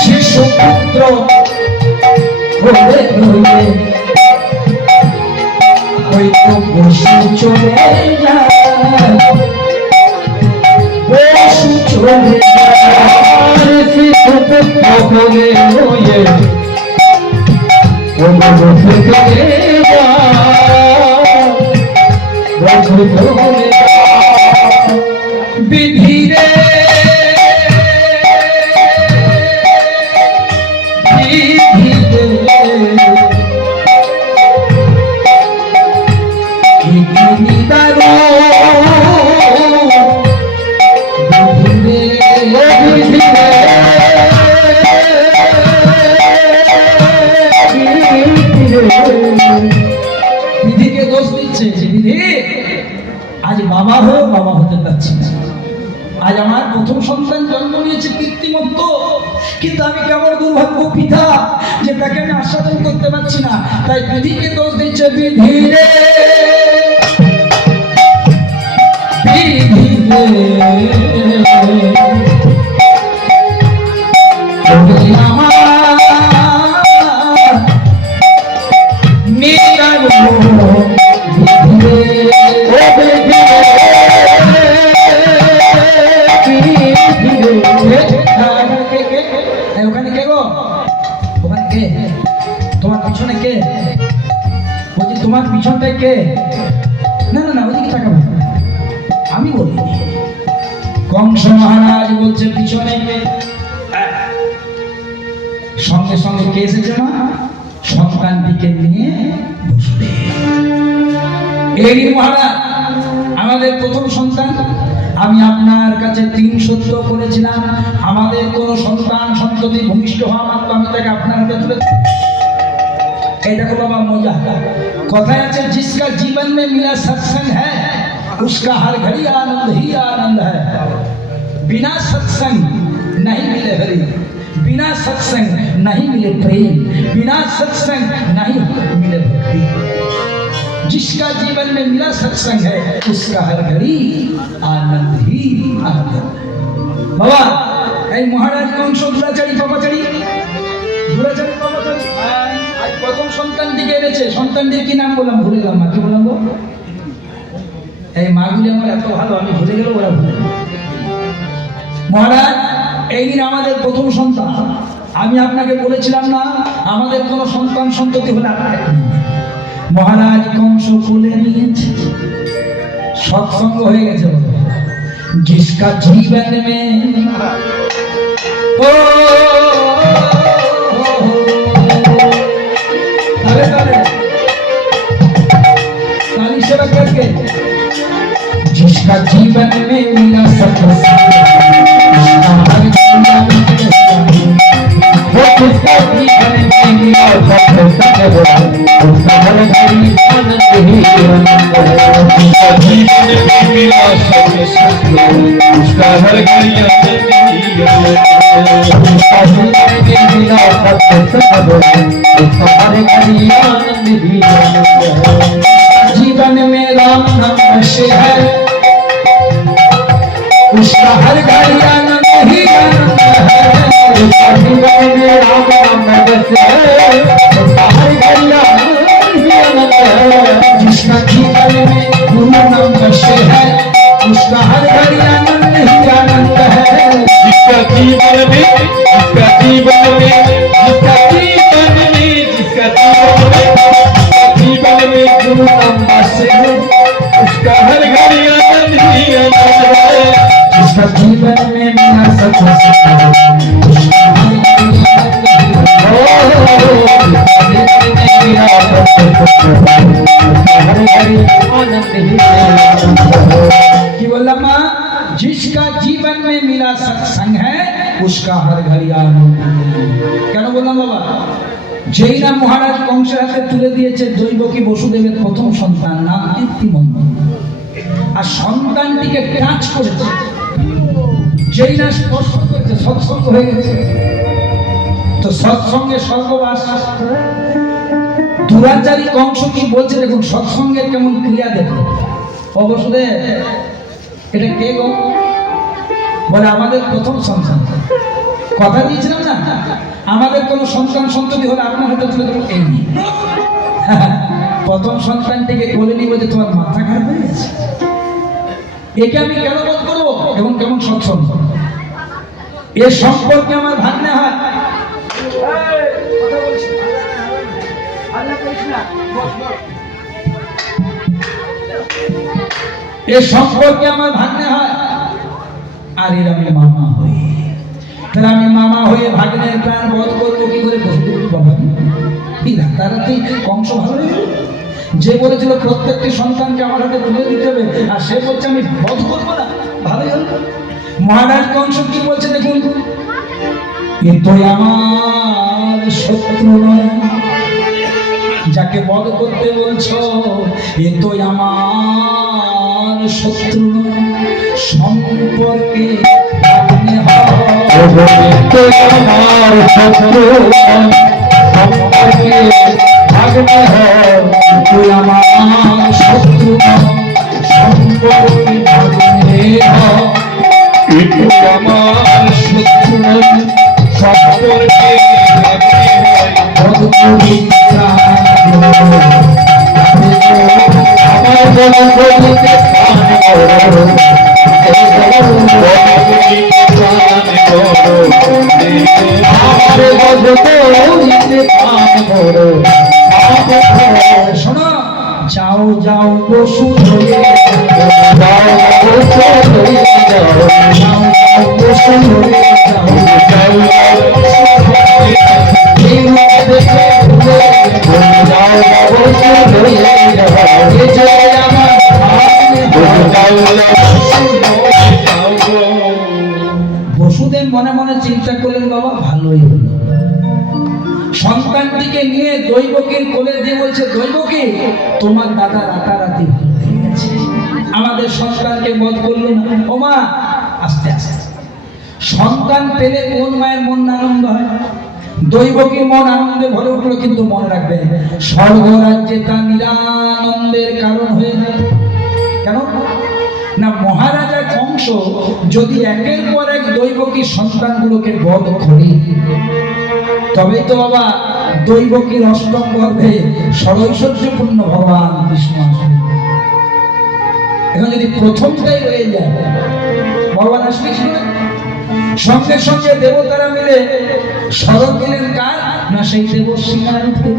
শিশুপুত্র হয়ে হয়তো বসু চলে যায়, বসু চলে যায়, শিশুপুত্র হয়ে বসু চলে যায়, বসু চলে যায়। বিধিরে বিধিকে দোষ দিচ্ছে যে বিধি আজ বাবা হয়ে বাবা হতে পারছি না, আজ আমার প্রথম সন্তান জন্ম নিয়েছে কীর্তিমত্ত, কিন্তু আমি কেমন দুর্ভাগ্য পিতা যে তাকে আমি আস্বাদন করতে পারছি না, তাই বিধিকে দোষ দিচ্ছে। বিধি রে বিধি আমার ওখানে কে গো, ওখানে কে, তোমার পিছনে কে, বলছি তোমার পিছনটায় কে, না না না ওদিকে তাকাবো, আমি বলিনি, কংস মহারাজ বলছে পিছনে কে, সঙ্গে সঙ্গে কে এসেছে মা, সন্তানটিকে নিয়ে বসবে। এই মহারাজ আমাদের প্রথম সন্তান, আমি আপনার কাছে 3 সত্য করেছিলাম, আমাদের কোন সন্তান সন্ততি ভূমিষ্ঠ হওয়া মাত্র আমি তাকে আপনার হাতে তুলে। এই দেখো বাবা মজা, কথায় আছে जिसका जीवन में मिला सत्संग है उसका हर घड़ी आनंद ही आनंद है, बिना सत्संग नहीं मिले हरि, बिना सत्संग नहीं मिले प्रेम, बिना सत्संग नहीं मिले भक्ति। जिसका जीवन में मिला सत्संग है उसका हर घड़ी आनंद ही आनंद। बाबा এই মহারাজ কংস দুরাচারী পাপাচারী, দুরাচারী পাপাচারী আজ প্রথম সন্তানটিকে এনেছে, সন্তানটির কি নাম বললাম ভুলে গেলাম, মা কি বললাম গো, এই মাগুলি আমার এত ভালো আমি ভুলে গেল, ওরা ভুলে গেল। মহারাজ এই দিন আমাদের প্রথম সন্তান, আমি আপনাকে বলেছিলাম না আমাদের কোনো সন্তান সন্ততি হলে আপনাকে, মহারাজ কংস কোলে নিয়েছে, সৎসঙ্গ হয়ে গেছে। जिसका जीवन में ओ ताली सेवा करके, जिसका जीवन में मेरा सत्संग, वो जिसका जीवन में मेरा सत्संग है उसका हर घड़ी आनंद ही आनंद है, जिसका जीवन में मेरा सत्संग उसका हर घड़ी आनंद ही आनंद है, जिसका जीवन में मेरा सत्संग उसका हर घड़ी आनंद ही आनंद है। जीवन में राम नाम से है उसका हर घड़ी आनंद ही आनंद है, उसका जीवन में राम नाम से है उसका हर घड़ी आनंद ही आनंद है, जिसका जीवन में गुरु नाम से है उसका हर घड़ी आनंद ही आनंद है, जिसका जीवन में जिसका जीवन में जिसका जीवन में जिसका जीवन में गुरु नाम से है उसका हर घड़ी आनंद ही आनंद है, जिसका जीवन में मेरा सत्संग कि बोला माँ, जिसका जीवन में मिला सत्संग है उसका हर घड़ी आनंद। কেন বললাম বাবা, যেই না মহারাজ কংসের হাতে তুলে দিয়েছে দৈবকী বসুদেবের প্রথম সন্তান নাম কীর্তিমন্ত, আর সন্তানটিকে টাচ করেছে, যেই না স্পর্শ করেছে সৎসঙ্গ হয়ে গেছে। সৎসঙ্গে স্বর্গবাস। দুরাচারী কংস কি বলছে দেখুন, সৎসঙ্গের কেমন ক্রিয়া দেখুন। অবশ্যই এটা কে গো? বলে আমাদের প্রথম সন্তান। কথা দিয়েছিলাম না, আমাদের কোন সন্তান সন্ততি হলে আপনার হাতে তুলে দেবো। এই নিয়ে প্রথম সন্তানটিকে কোলে নিয়ে বলছে তোমার মাথা খারাপ হয়ে গেছে, একে আমি কেন বোধ করবো? এবং কেমন সৎসঙ্গ, এর সম্পর্কে আমার ভাগ্নে হয়। এর সম্পর্কে আমার ভাগ্নে হয়, আর এর আমি মামা হই। তাহলে আমি মামা হয়ে ভাগ্নের প্রাণ বধ করবো কি করে? বাবা কি রাতারাতি কংস ভালো হয়ে গেল? যে বলেছিল প্রত্যেকটি সন্তানকে আমার হাতে তুলে দিতে হবে, আর সে বলছে আমি বধ করবো না, ভালোই হল। মহারাজ কংস কি বলছে দেখুন, এ তো আমার শত্রু নয়, যাকে বধ করতে বলছো এ তো আমার শত্রু নয়, সম্পর্কে ভাগ্নে হয়। ভাগ্নে হয়, তুই আমার শত্রু সম্পর্কে ভাগ্নে হয়। আমার শত্রু সম্পর্কে শোনো, যাও যাও বসু হয়ে যাও, যাও বসু হয়ে যাও, বসুদেব মনে মনে চিন্তা করলেন বাবা ভালোই হলো, সন্তানটিকে নিয়ে দৈবকীর কোলে দিয়ে বলছে দৈবকী তোমার দাদা রাতারাতি ভালো হয়ে গেছে, আমাদের সন্তানকে বধ করলো না। ও মা, আস্তে আস্তে সন্তান পেলে কোন মায়ের মন আনন্দ হয়? দৈবকীর মন আনন্দে ভরে উঠলো, কিন্তু মনে রাখবেন স্বর্গরাজ্যে তা নিরানন্দের কারণ হয়ে যায়। কেন না, মহারাজা কংস যদি একের পর এক দৈবকীর সন্তানগুলোকে বধ করে, তবেই তো বাবা দৈবকীর অষ্টম গর্ভে ষড়ৈশ্বর্যপূর্ণ ভগবান কৃষ্ণ আসবে। এখন যদি প্রথমটাই রয়ে যায়, ভগবান আসবে কি করে? সঙ্গে সঙ্গে দেবতারা মিলে শরৎ দিলেন কার না, সেই দেবশ্রী নারায়ণকে।